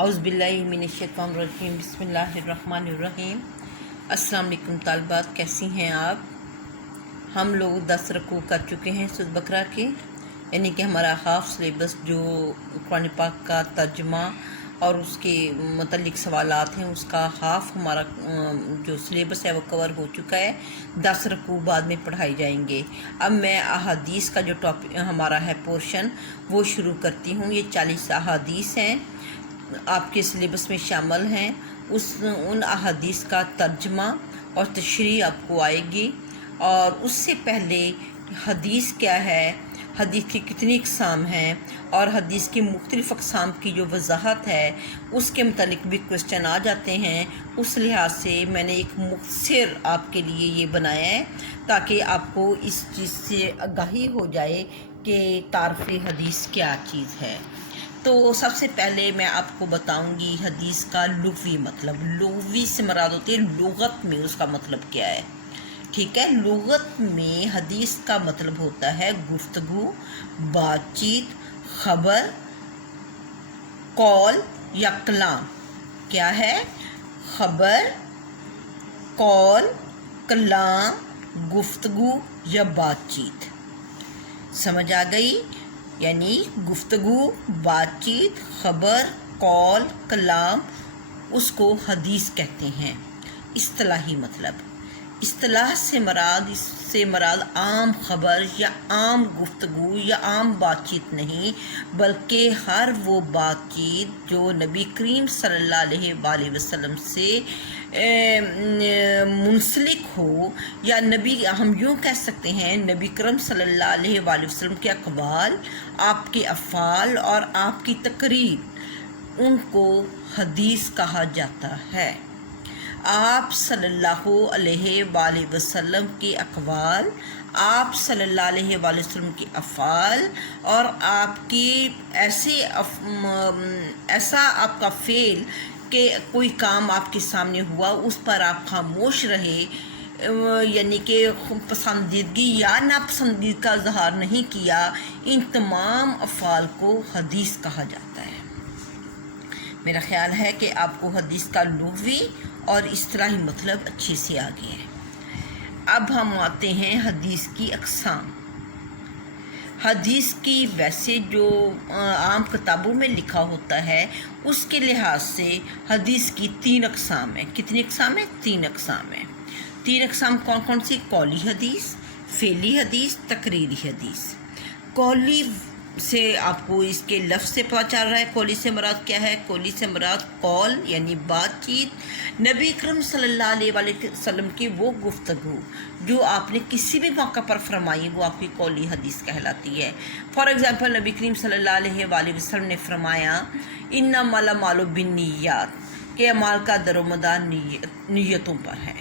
औज़ुबिल्लाहिमिनश्शैतानिर्रजीम बिस्मिल्लाहिर्रहमानिर्रहीम। अस्सलाम वालेकुम तालिबात, कैसी हैं आप? हम लोग 10 रकू कर चुके हैं सूरह बकरा के, यानी कि हमारा हाफ सिलेबस जो कुरान पाक का तर्जुमा और उसके मतलब सवालात हैं उसका हाफ हमारा जो सिलेबस है वो कवर हो चुका है। 10 रकू बाद में पढ़ाई जाएंगे। अब मैं अहादीस का जो टॉपिक हमारा है पोर्शन वो शुरू करती हूँ। ये 40 अहादीस हैं, आपके सिलेबस में शामिल हैं। उन अहादीस का तर्जमा और तशरीह आपको आएगी। और उससे पहले हदीस क्या है, हदीस की कितनी अक़साम हैं और हदीस की मुख्तलिफ़ अक़साम की जो वजाहत है उसके मुतालिक भी क्वेश्चन आ जाते हैं। उस लिहाज से मैंने एक मुख्तसर आपके लिए ये बनाया है ताकि आपको इस चीज़ से आगाही हो जाए कि तारफ़े हदीस क्या चीज़ है। तो सबसे पहले मैं आपको बताऊंगी हदीस का लुग़वी मतलब। लुग़वी से मुराद होती है लुग़त में उसका मतलब क्या है, ठीक है। लुग़त में हदीस का मतलब होता है गुफ्तगू, बातचीत, ख़बर, कौल या कलाम। क्या है? ख़बर, कौल, कलाम, गुफ्तगू या बातचीत। समझ आ गई? यानी गुफ्तगू, बातचीत, ख़बर, कौल, कलाम, उसको हदीस कहते हैं। इस्तिलाही मतलब, इस्तिलाह से मराद आम ख़बर या आम गुफ्तगू या आम बातचीत नहीं, बल्कि हर वो बातचीत जो नबी करीम सल्लल्लाहु अलैहि वसल्लम से मुंसलिक हो, या नबी, हम यूँ कह सकते हैं नबी करम सल्लल्लाहु अलैहि वसल्लम के अक़वाल, आपके अफ़ाल और आपकी तकरीर, उनको हदीस कहा जाता है। आप सल्लल्लाहु अलैहि वसल्लम के अक़वाल, आप सल्लल्लाहु अलैहि वसल्लम के अफ़ाल और आपकी ऐसा आपका फ़ेल कि कोई काम आपके सामने हुआ उस पर आप खामोश रहे, यानी कि पसंदीदगी या नापसंदीदगी का इज़हार नहीं किया, इन तमाम अफ़ाल को हदीस कहा जाता है। मेरा ख़्याल है कि आपको हदीस का लुग़वी और इस्तिलाही मतलब अच्छे से आ गया है। अब हम आते हैं हदीस की अक़साम। हदीस की वैसे जो आम किताबों में लिखा होता है उसके लिहाज से हदीस की 3 अक़साम है। कितनी अक़साम है? 3 अक़साम है। 3 अक़साम कौन कौन सी? कौली हदीस, फ़ेली हदीस, तकरीरी हदीस। कौली से आपको इसके लफ्ज़ से पता चल रहा है कौली से मुराद क्या है। कौली से मुराद कौल यानी बातचीत, नबी अकरम सल्लल्लाहु अलैहि वसल्लम की वो गुफ्तगू जो आपने किसी भी मौका पर फरमाई, वो आपकी कौली हदीस कहलाती है। फॉर एग्ज़ाम्पल नबी करीम सल्लल्लाहु अलैहि वसल्लम ने फरमाया इन्नमल अमालु बिन्नियात, के अमाल का दरोमदार नीयतों पर है।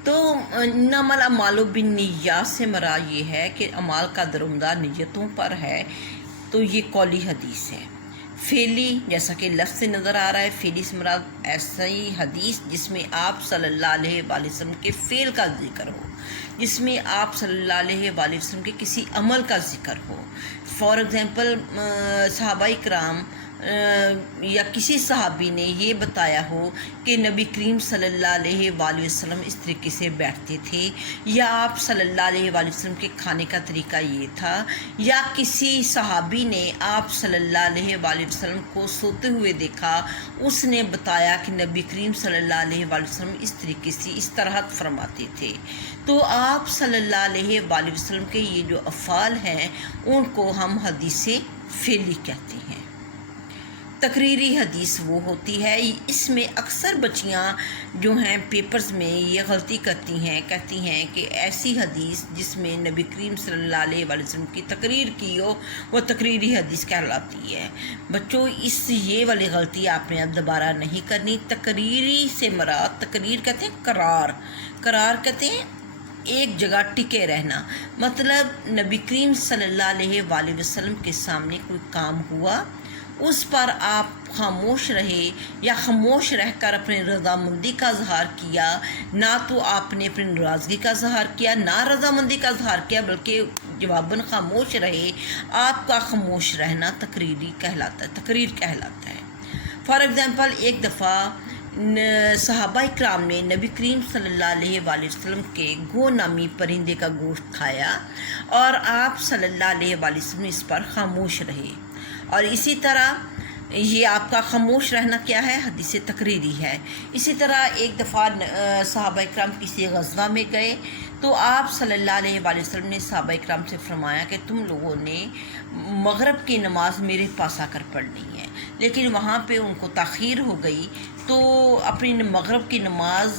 तो इन्नमल अमालु बिन्नियात से मुराद ये है कि अमाल का दरोमदार नीयतों पर है, तो ये कौली हदीस है। फ़ेली जैसा कि लफ्ज़ से नज़र आ रहा है, फ़ेली से मुराद ऐसी हदीस जिसमें आप सल्लल्लाहु अलैहि वसल्लम के फ़ेल का ज़िक्र हो, जिसमें आप सल्लल्लाहु अलैहि वसल्लम के किसी अमल का ज़िक्र हो। फॉर एग्ज़ाम्पल सहाबाए किराम या किसी सहाबी ने ये बताया हो कि नबी करीम सल्लल्लाहु अलैहि वसल्लम इस तरीके से बैठते थे, या आप सल्लल्लाहु अलैहि वसल्लम के खाने का तरीका ये था, या किसी सहाबी ने आप सल्लल्लाहु अलैहि वसल्लम को सोते हुए देखा, उसने बताया कि नबी करीम सल्लल्लाहु अलैहि वसल्लम इस तरीके से इस तरह फरमाते थे। तो आप सल्लल्लाहु अलैहि वसल्लम के ये जो अफ़ाल हैं उनको हम हदीस फ़ेली कहते हैं। तकरीरी हदीस वो होती है, इसमें अक्सर बच्चियाँ जो हैं पेपर्स में ये गलती करती हैं, कहती हैं कि ऐसी हदीस जिसमें नबी करीम सल्लल्लाहु अलैहि वसल्लम की तकरीर की हो वो तकरीरी हदीस कहलाती है। बच्चों, ये वाली गलती आपने अब दोबारा नहीं करनी। तकरीरी से मुराद, तकरीर कहते हैं करार, करार कहते हैं एक जगह टिके रहना। मतलब नबी करीम सल्लल्लाहु अलैहि वसल्लम के सामने कोई काम हुआ, उस पर आप खामोश रहे या खामोश रहकर अपनी रज़ामंदी का इज़हार किया, ना तो आपने अपनी नाराज़गी का इज़हार किया ना रज़ामंदी का इज़हार किया, बल्कि जवाबन खामोश रहे। आपका खामोश रहना तकरीरी कहलाता है, तकरीर कहलाता है। फॉर एग्ज़ाम्पल एक दफ़ा सहाबा इकराम ने नबी करीम सल्लल्लाहु अलैहि वसल्लम के गो नामी परिंदे का गोश्त खाया और आप सल्लल्लाहु अलैहि वसल्लम इस पर खामोश रहे। और इसी तरह ये आपका खामोश रहना क्या है, हदीस तकरीरी है। इसी तरह एक दफ़ा सहाबा इकराम किसी ग़ज़वा में गए तो आप सल्लल्लाहु अलैहि वसल्लम ने सहाबा इकराम से फरमाया कि तुम लोगों ने मग़रिब की नमाज़ मेरे पास आकर पढ़नी है, लेकिन वहाँ पे उनको ताख़ीर हो गई तो अपनी मग़रिब की नमाज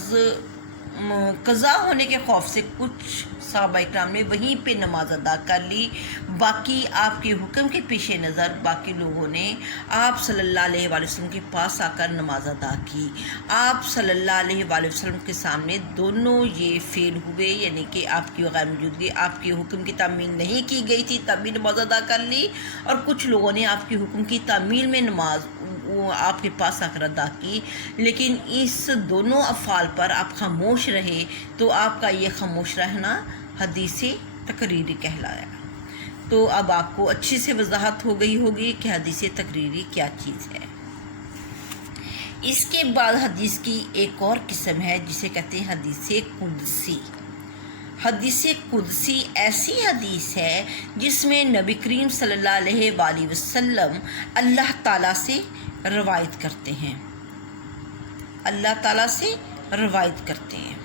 क़ज़ा होने के खौफ से कुछ सहाबा इकराम ने वहीं पे नमाज अदा कर ली। बाकी आपके हुक्म के पेश नज़र बाकी लोगों ने आप सल्लल्लाहु अलैहि वसल्लम के पास आकर नमाज अदा की। आप सल्लल्लाहु अलैहि वसल्लम के सामने दोनों ये फेल हुए, यानी कि आपकी गैर मौजूदगी, आपके हुक्म की तामील नहीं की गई थी तब भी नमाज अदा कर ली, और कुछ लोगों ने आपके हुक्म की तामील में नमाज आपके पास आकर अदा की, लेकिन इस दोनों अफ़ाल पर आप खामोश रहे तो आपका ये खामोश रहना हदीस तकरीरी कहलाया। तो अब आपको अच्छी से वजाहत हो गई होगी कि हदीस तकरीरी क्या चीज़ है। इसके बाद हदीस की एक और किस्म है जिसे कहते हैं हदीस कुदसी। हदीस कुदसी ऐसी हदीस है जिसमें नबी करीम सल्लल्लाहु अलैहि वसल्लम अल्लाह ताला से रवायत करते हैं, अल्लाह ताला से रवायत करते हैं।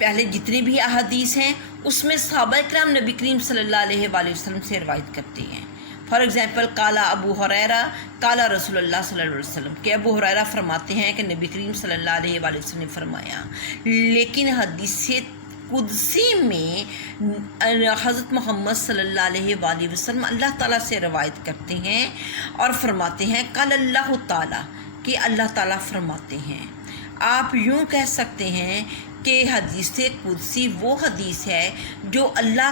पहले जितनी भी अहादीस हैं उसमें सहाबा इकराम नबी करीम सल्लल्लाहु अलैहि वसल्लम से रवायत करते हैं। फॉर एग्ज़ाम्पल काला अबू हुरैरा काला रसूलुल्लाह सल्लल्लाहु अलैहि वसल्लम, कि अबू हुरैरा फरमाते हैं कि नबी करीम सल्लल्लाहु अलैहि वसल्लम ने फरमाया। लेकिन हदीस कुदसी में हज़रत मोहम्मद सल्लल्लाहु अलैहि वसल्लम अल्लाह ताला से रवायत करते हैं और फरमाते हैं कल अल्लाह ताला, कि अल्लाह ताला फरमाते हैं। आप यूँ कह सकते हैं कि हदीस कुदसी वो हदीस है जो अल्लाह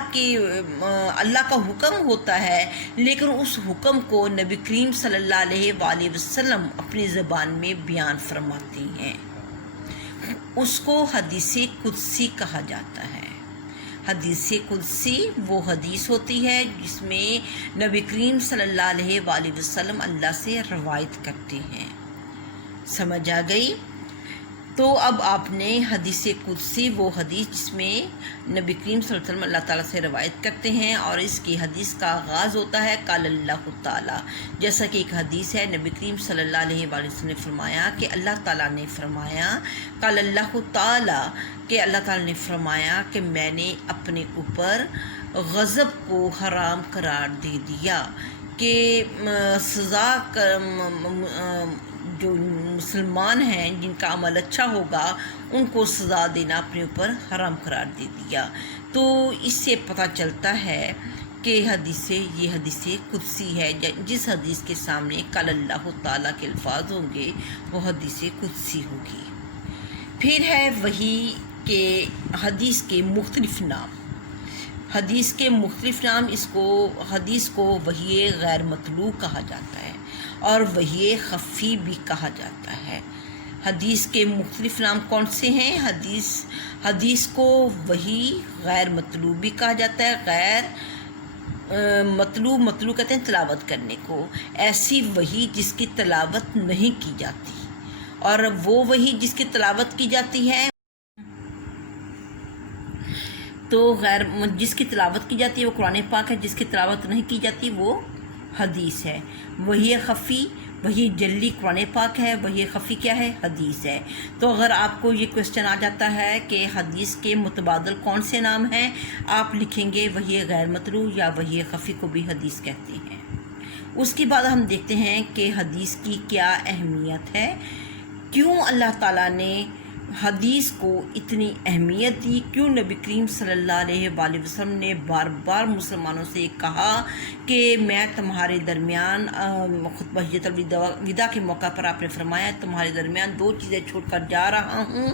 का हुक्म होता है, लेकिन उस हुक्म को नबी करीम सल्लल्लाहु अलैहि वसल्लम अपनी ज़बान में बयान फरमाती हैं, उसको हदीस कुदसी कहा जाता है। हदीस कुदसी वो हदीस होती है जिसमें नबी करीम सल्लल्लाहु अलैहि वसल्लम अल्लाह से रवायत करते हैं। समझ आ गई? तो अब आपने हदीस कुदसी वो हदीस जिसमें नबी करीम सल्लल्लाहु अलैहि वसल्लम अल्लाह ताला से रवायत करते हैं और इसकी हदीस का आगाज़ होता है काल अल्लाह ताला। जैसा कि एक हदीस है नबी करीम सल्लल्लाहु अलैहि वसल्लम ने फरमाया कि अल्लाह ताला ने फरमाया काल अल्लाह ताला, कि अल्लाह ताला ने फरमाया कि मैंने अपने ऊपर गज़ब को हराम करार दे दिया, कि सज़ा जो मुसलमान हैं जिनका अमल अच्छा होगा उनको सज़ा देना अपने ऊपर हराम करार दे दिया। तो इससे पता चलता है कि ये हदीस कुदसी है। जिस हदीस के सामने कल अल्लाह ताला के अल्फाज होंगे वो हदीस कुदसी होगी। फिर है वही के हदीस के मुख्तलिफ नाम। हदीस के मुख्तलिफ नाम, इसको हदीस को वही गैर मतलू कहा जाता है और वही खफ़ी भी कहा जाता है। हदीस के मुख्तलिफ नाम कौन से हैं? हदीस को वही गैर मतलू भी कहा जाता है। गैर मतलू कहते हैं तिलावत करने को, ऐसी वही जिसकी तिलावत नहीं की जाती, और वो वही जिसकी तिलावत की जाती है तो जिसकी तिलावत की जाती है वो कुरान पाक है, जिसकी तिलावत नहीं की जाती वो हदीस है। वही खफ़ी वही जल्ली कुरान पाक है, वही खफ़ी क्या है? हदीस है। तो अगर आपको ये क्वेश्चन आ जाता है कि हदीस के मुतबादल कौन से नाम हैं, आप लिखेंगे वही गैर मतलू या वही खफ़ी को भी हदीस कहते हैं। उसके बाद हम देखते हैं कि हदीस की क्या अहमियत है, क्यों अल्लाह ताला ने हदीस को इतनी अहमियत दी, क्यों नबी करीम सल्लल्लाहु अलैहि वसल्लम ने बार बार मुसलमानों से कहा कि मैं तुम्हारे दरमियान खुतबा हिज्जतुल विदा के मौका पर आपने फरमाया तुम्हारे दरमियान दो चीज़ें छोड़कर जा रहा हूँ,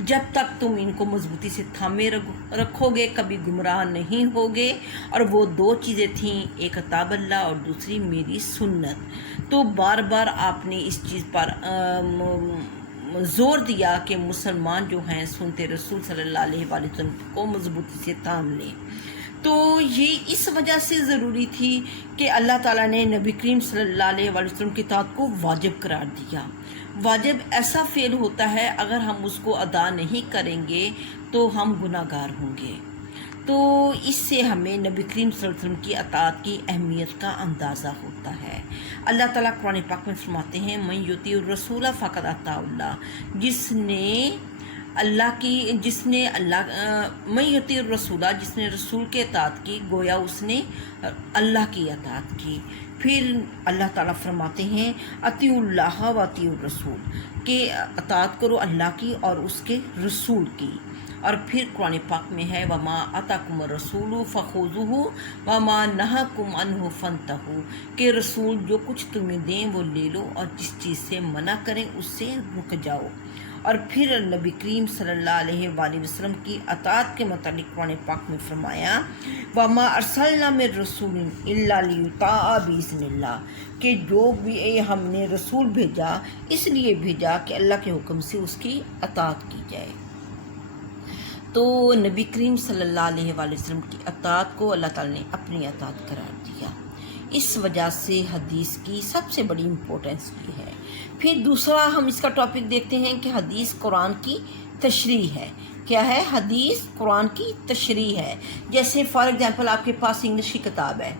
जब तक तुम इनको मजबूती से थामे रखोगे कभी गुमराह नहीं होगे। और वो दो चीज़ें थीं, एक किताब अल्लाह और दूसरी मेरी सुन्नत। तो बार बार आपने इस चीज़ पर ज़ोर दिया कि मुसलमान जो हैं सुनते रसूल सल्लल्लाहु अलैहि वसल्लम को मजबूती से थाम लें। تو یہ اس وجہ سے ضروری تھی کہ اللہ تعالیٰ نے نبی کریم صلی اللہ علیہ وسلم کی اطاعت کو واجب قرار دیا۔ واجب ایسا فعل ہوتا ہے اگر ہم اس کو ادا نہیں کریں گے تو ہم گناہ گار ہوں گے۔ تو اس سے ہمیں نبی کریم صلی اللہ علیہ وسلم کی اطاعت کی اہمیت کا اندازہ ہوتا ہے۔ اللہ تعالیٰ قرآن پاک میں فرماتے ہیں من یطیع الرسول فقد اطاع اللہ، من یطیع الرسول، جس نے رسول کی اطاعت کی گویا اس نے اللہ کی اطاعت کی۔ پھر اللہ تعالیٰ فرماتے ہیں اطیعوا اللہ و اطیعوا الرسول، کہ اطاعت کرو اللہ کی اور اس کے رسول کی۔ اور پھر قرآن پاک میں ہے وما آتاکم الرسول فخذوہ وما نہاکم عنہ فانتہوا، کہ رسول جو کچھ تمہیں دیں وہ لے لو اور جس چیز سے منع کریں اس سے رک جاؤ۔ اور پھر نبی کریم صلی اللہ علیہ وآلہ وسلم کی اطاعت کے متعلق قرآن پاک میں فرمایا وما ارسلنا من رسول الا لیطاع باذن اللہ، کہ جو بھی ہم نے رسول بھیجا اس لیے بھیجا کہ اللہ کے حکم سے اس کی اطاعت کی جائے۔ تو نبی کریم صلی اللہ علیہ وآلہ وسلم کی اطاعت کو اللہ تعالیٰ نے اپنی اطاعت قرار دیا۔ اس وجہ سے حدیث کی سب سے بڑی امپورٹنس یہ ہے۔ پھر دوسرا ہم اس کا ٹاپک دیکھتے ہیں کہ حدیث قرآن کی تشریح ہے۔ کیا ہے؟ حدیث قرآن کی تشریح ہے۔ جیسے فار ایگزامپل آپ کے پاس انگلش کی کتاب ہے،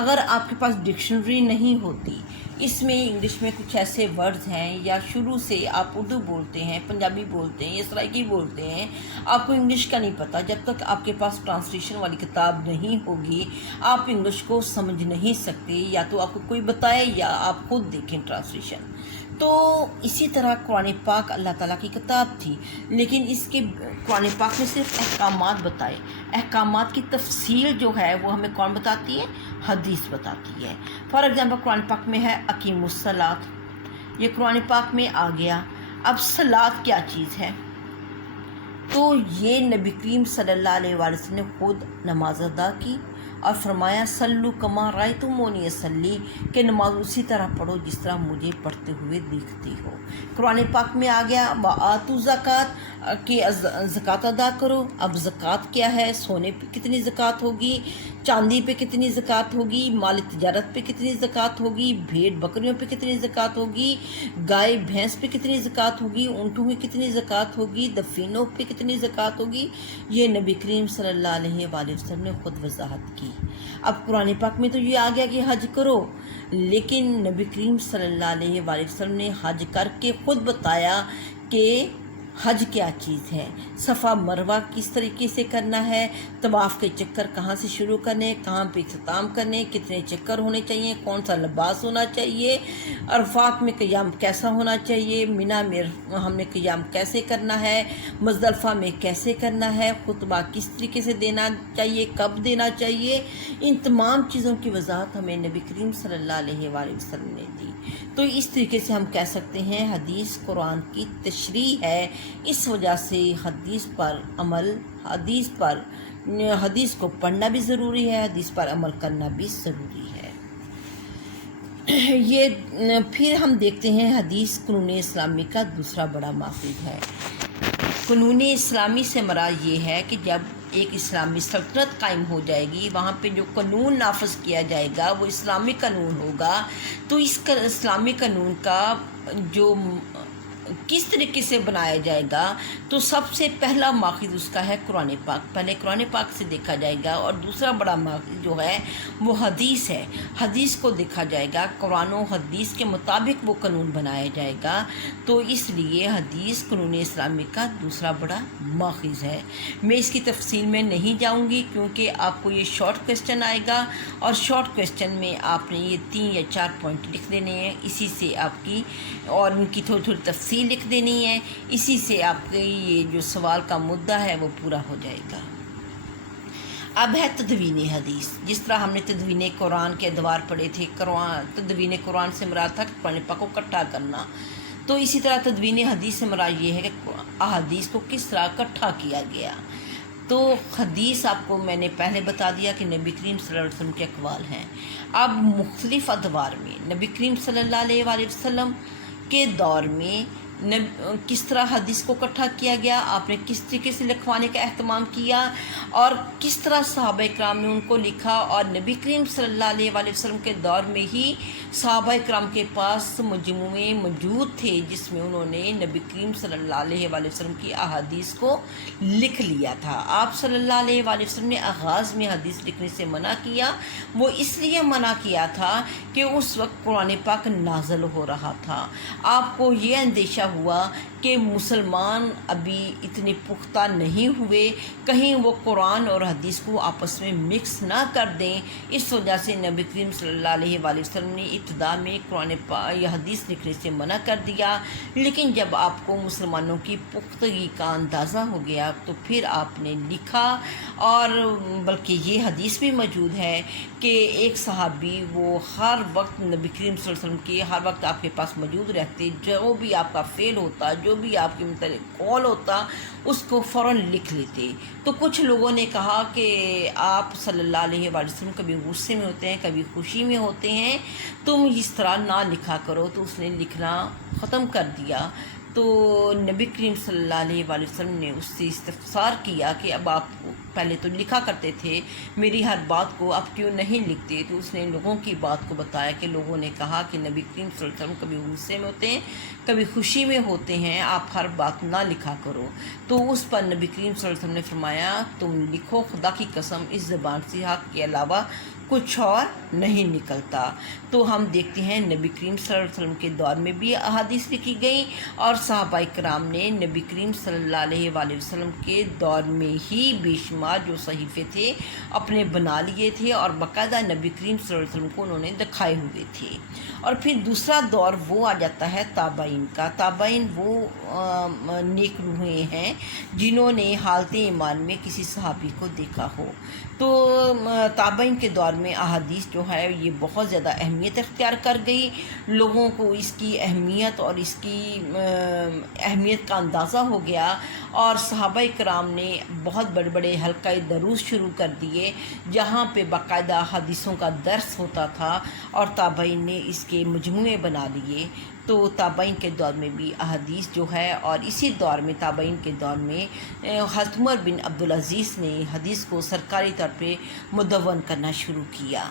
اگر آپ کے پاس ڈکشنری نہیں ہوتی، اس میں انگلش میں کچھ ایسے ورڈز ہیں یا شروع سے آپ اردو بولتے ہیں، پنجابی بولتے ہیں یا سرائکی بولتے ہیں، آپ کو انگلش کا نہیں پتہ، جب تک آپ کے پاس ٹرانسلیشن والی کتاب نہیں ہوگی آپ انگلش کو سمجھ نہیں سکتے، یا تو آپ کو کوئی بتائے یا آپ خود دیکھیں ٹرانسلیشن۔ تو اسی طرح قرآن پاک اللہ تعالیٰ کی کتاب تھی، لیکن اس کے قرآن پاک میں صرف احکامات بتائے، احکامات کی تفصیل جو ہے وہ ہمیں کون بتاتی ہے؟ حدیث بتاتی ہے۔ فار ایگزامپل قرآن پاک میں ہے اقیموا الصلاۃ، یہ قرآن پاک میں آ گیا۔ اب صلاۃ کیا چیز ہے؟ تو یہ نبی کریم صلی اللہ علیہ وآلہ وسلم نے خود نماز ادا کی اور فرمایا صلو کما رأیتمونی اصلی، کہ نماز اسی طرح پڑھو جس طرح مجھے پڑھتے ہوئے دیکھتی ہو۔ قرآن پاک میں آ گیا وآتوا الزکاۃ، کہ زکوٰۃ ادا کرو۔ اب زکوٰۃ کیا ہے؟ سونے پہ کتنی زکوٰۃ ہوگی، چاندی پہ کتنی زکوٰۃ ہوگی، مال تجارت پہ کتنی زکوٰۃ ہوگی، بھیڑ بکریوں پہ کتنی زکوٰۃ ہوگی، گائے بھینس پہ کتنی زکوٰۃ ہوگی، اونٹوں پہ کتنی زکوٰۃ ہوگی، دفینوں پہ کتنی زکوٰۃ ہوگی، یہ نبی کریم صلی اللہ علیہ وآلہ وسلم نے خود وضاحت کی۔ اب قرآن پاک میں تو یہ آ گیا کہ حج کرو، لیکن نبی کریم صلی اللہ علیہ وآلہ وسلم نے حج کر کے خود بتایا کہ حج کیا چیز ہے، صفا مروہ کس طریقے سے کرنا ہے، طواف کے چکر کہاں سے شروع کرنے، کہاں پہ اختتام کرنے، کتنے چکر ہونے چاہیے، کون سا لباس ہونا چاہیے، عرفات میں قیام کیسا ہونا چاہیے، منی میں ہم نے قیام کیسے کرنا ہے، مزدلفہ میں کیسے کرنا ہے، خطبہ کس طریقے سے دینا چاہیے، کب دینا چاہیے، ان تمام چیزوں کی وضاحت ہمیں نبی کریم صلی اللہ علیہ وآلہ وسلم نے دی۔ تو اس طریقے سے ہم کہہ سکتے ہیں حدیث قرآن کی تشریح ہے۔ اس وجہ سے حدیث پر عمل، حدیث کو پڑھنا بھی ضروری ہے، حدیث پر عمل کرنا بھی ضروری ہے۔ یہ پھر ہم دیکھتے ہیں حدیث قانون اسلامی کا دوسرا بڑا ماخذ ہے۔ قانون اسلامی سے مراد یہ ہے کہ جب ایک اسلامی سلطنت قائم ہو جائے گی، وہاں پہ جو قانون نافذ کیا جائے گا وہ اسلامی قانون ہوگا۔ تو اس اسلامی قانون کا جو کس طریقے سے بنایا جائے گا، تو سب سے پہلا ماخذ اس کا ہے قرآن پاک۔ پہلے قرآن پاک سے دیکھا جائے گا، اور دوسرا بڑا ماخذ جو ہے وہ حدیث ہے۔ حدیث کو دیکھا جائے گا، قرآن و حدیث کے مطابق وہ قانون بنایا جائے گا۔ تو اس لیے حدیث قانون اسلامی کا دوسرا بڑا ماخذ ہے۔ میں اس کی تفصیل میں نہیں جاؤں گی کیونکہ آپ کو یہ شارٹ کویسچن آئے گا، اور شارٹ کویسچن میں آپ نے یہ 3 یا 4 پوائنٹ لکھ دینے ہیں، اسی سے آپ کی اور ان کی تھوڑی تھوڑی تفصیل لکھ دینی ہے، اسی سے آپ کے یہ جو سوال کا مدعا ہے وہ پورا ہو جائے گا۔ اب ہے تدوین حدیث۔ جس طرح ہم نے تدوین قرآن کے ادوار پڑھے تھے، تدوین قرآن سے مراد تھا کہ قرآن پاک کو اکٹھا کرنا، تو اسی طرح تدوین حدیث سے مراد یہ ہے کہ احادیث کو کس طرح اکٹھا کیا گیا۔ تو حدیث آپ کو میں نے پہلے بتا دیا کہ نبی کریم صلی اللہ علیہ وسلم کے اقوال ہیں۔ اب مختلف ادوار میں نبی کریم صلی اللہ علیہ وآلہ وسلم کے دور میں किस तरह हदीस को इकट्ठा किया गया, आपने किस तरीके से लिखवाने का एहतमाम किया और किस तरह सहाबा इकराम ने उनको लिखा। और नबी करीम सल्लल्लाहु अलैहि वसल्लम के दौर में ही सहाबा इकराम के पास मजमूए मौजूद थे जिसमें उन्होंने नबी करीम सल्लल्लाहु अलैहि वसल्लम की अहादीस को लिख लिया था। आप सल्लल्लाहु अलैहि वसल्लम ने आगाज़ में हदीस लिखने से मना किया। वो इसलिए मना किया था कि उस वक्त कुरान पाक नाज़िल हो रहा था। आपको ये अंदेशा हुआ कि मुसलमान अभी इतने पुख्ता नहीं हुए, कहीं वो कुरान और हदीस को आपस में मिक्स ना कर दें। इस वजह से नबी करीम सल्लल्लाहु अलैहि वसल्लम ने इब्तिदा में कुरान या हदीस लिखने से मना कर दिया। लेकिन जब आपको मुसलमानों की पुख्तगी का अंदाज़ा हो गया तो फिर आपने लिखा। और बल्कि ये हदीस भी मौजूद है कि एक सहाबी वो हर वक्त नबी करीम सल्लल्लाहु अलैहि वसल्लम की हर वक्त आपके पास मौजूद रहते, जो भी आपका फ़ेल होता, जो भी आपके मतलब कॉल होता, उसको फ़ौरन लिख लेते। तो कुछ लोगों ने कहा कि आप सल्लल्लाहु अलैहि वसल्लम कभी गुस्से में होते हैं, कभी खुशी में होते हैं, तुम इस तरह ना लिखा करो। तो उसने लिखना ख़त्म कर दिया। तो नबी करीम सल्लल्लाहु अलैहि वसल्लम ने उससे इस्तफ़सार किया कि अब आप पहले तो लिखा करते थे मेरी हर बात को, अब क्यों नहीं लिखते। तो उसने लोगों की बात को बताया कि लोगों ने कहा कि नबी करीम सल्लल्लाहु अलैहि वसल्लम कभी गुस्से में होते हैं, कभी खुशी में होते हैं, आप हर बात ना लिखा करो। तो उस पर नबी करीम सल्लल्लाहु अलैहि वसल्लम ने फरमाया तुम लिखो, खुदा की कसम इस ज़बान से हक़ के अलावा कुछ और नहीं निकलता। तो हम देखते हैं नबी करीम सल्लल्लाहु अलैहि वसल्लम के दौर में भी अहादीस लिखी गई और सहाबा इकराम ने नबी करीम सल्लल्लाहु अलैहि वसल्लम के दौर में ही बेशुमार जो सहीफ़े थे अपने बना लिए थे और बाकायदा नबी करीम सल्लल्लाहु अलैहि वसल्लम को उन्होंने दिखाए हुए थे। और फिर दूसरा दौर वो आ जाता है ताबाइन का। ताबाइन वो नेक रूहें हैं जिन्होंने हालत ईमान में किसी सहाबी को देखा हो। तो ताबाइन के दौर में अहादीस जो है ये बहुत ज़्यादा अहमियत इख्तियार कर गई। लोगों को इसकी अहमियत और इसकी अहमियत का अंदाज़ा हो गया और सहाबा इकराम ने बहुत बड़े बड़े हल्का दरूस शुरू कर दिए जहाँ पे बाकायदा हदीसों का दर्स होता था और ताबाइन ने इसके मजमूए बना लिए। तो ताबाइन के दौर में भी अहादीस जो है और इसी दौर में ताबाइन के दौर में हज़रत उमर बिन अब्दुल अज़ीज़ ने हदीस को सरकारी तौर पे मुदव्वन करना शुरू किया।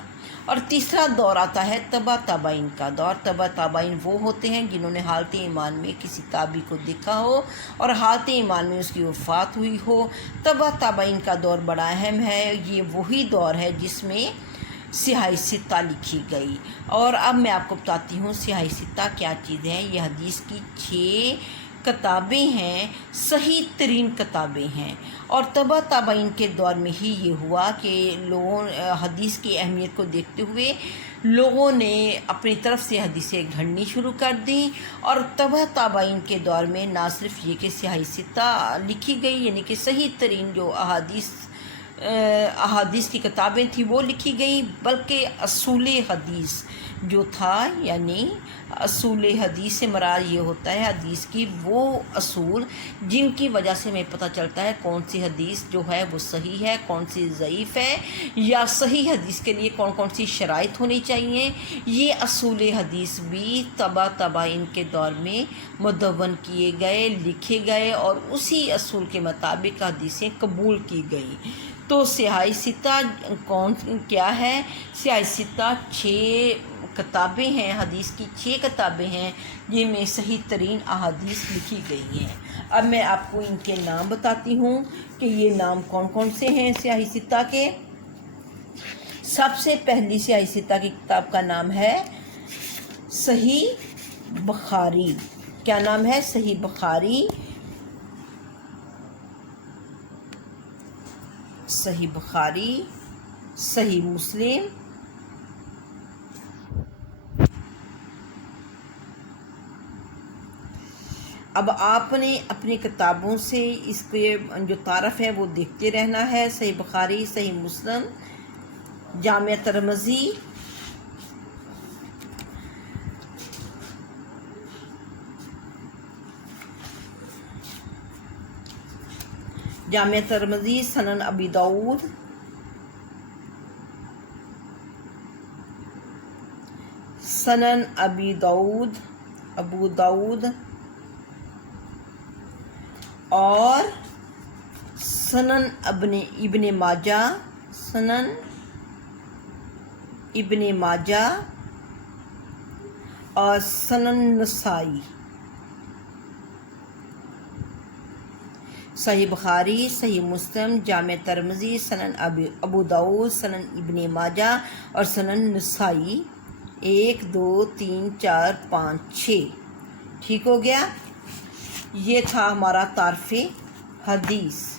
और तीसरा दौर आता है तबा ताबाइन का दौर। तबा ताबाइन वो होते हैं जिन्होंने हालत ईमान में किसी ताबी को देखा हो और हालत ईमान में उसकी वफ़ात हुई हो। तबा ताबाइन का दौर बड़ा अहम है। ये वही दौर है जिसमें सिहाई सित्ता लिखी गई। और अब मैं आपको बताती हूँ सिहाई सित्ता क्या चीज़ है। ये हदीस की 6 किताबें हैं, सही तरीन किताबें हैं। और तबा ताबाइन के दौर में ही ये हुआ कि लोगों हदीस की अहमियत को देखते हुए लोगों ने अपनी तरफ से हदीसें घड़नी शुरू कर दी। और तबा ताबाइन के दौर में ना सिर्फ ये कि सिहाई सित्ता लिखी गई यानी कि सही तरीन जो अहादीस की किताबें थी वो लिखी गई, बल्कि असूल हदीस जो था यानी असूल हदीस से मराद ये होता है हदीस की वो असूल जिनकी वजह से हमें पता चलता है कौन सी हदीस जो है वो सही है, कौन सी ज़ईफ़ है, या सही हदीस के लिए कौन कौन सी शराइत होनी चाहिए। ये असूल हदीस भी तबा ताबाइन के दौर में मुदव्वन किए गए, लिखे गए और उसी असूल के मुताबिक हदीसें कबूल की गई। तो सिहाई सित्ता क्या है? सिहाई सित्ता 6 किताबें हैं, हदीस की 6 किताबें हैं जिनमें सही तरीन अहादीस लिखी गई हैं। अब मैं आपको इनके नाम बताती हूँ कि ये नाम कौन कौन से हैं सिहाई सित्ता के। सबसे पहली सिहाई सित्ता की किताब का नाम है सही बुखारी। क्या नाम है? सही बुखारी, सही बुखारी, सही मुस्लिम, अब आपने अपनी किताबों से इसके जो तारफ़ है वो देखते रहना है। सही बुखारी, सही मुस्लिम, जामिया तिर्मिज़ी, जामिया तिर्मिज़ी, सनन अबी दाऊद, सनन अबी दाऊद, अबू दाऊद, اور سنن ابن ماجہ، سنن ابن ماجہ اور سنن نسائی، صحیح بخاری، صحیح مسلم، جامع ترمذی، سنن ابو داؤد، سنن ابن ماجہ اور سنن نسائی، 1 2 3 4 5 6۔ ٹھیک ہو گیا؟ یہ تھا ہمارا تعارف حدیث۔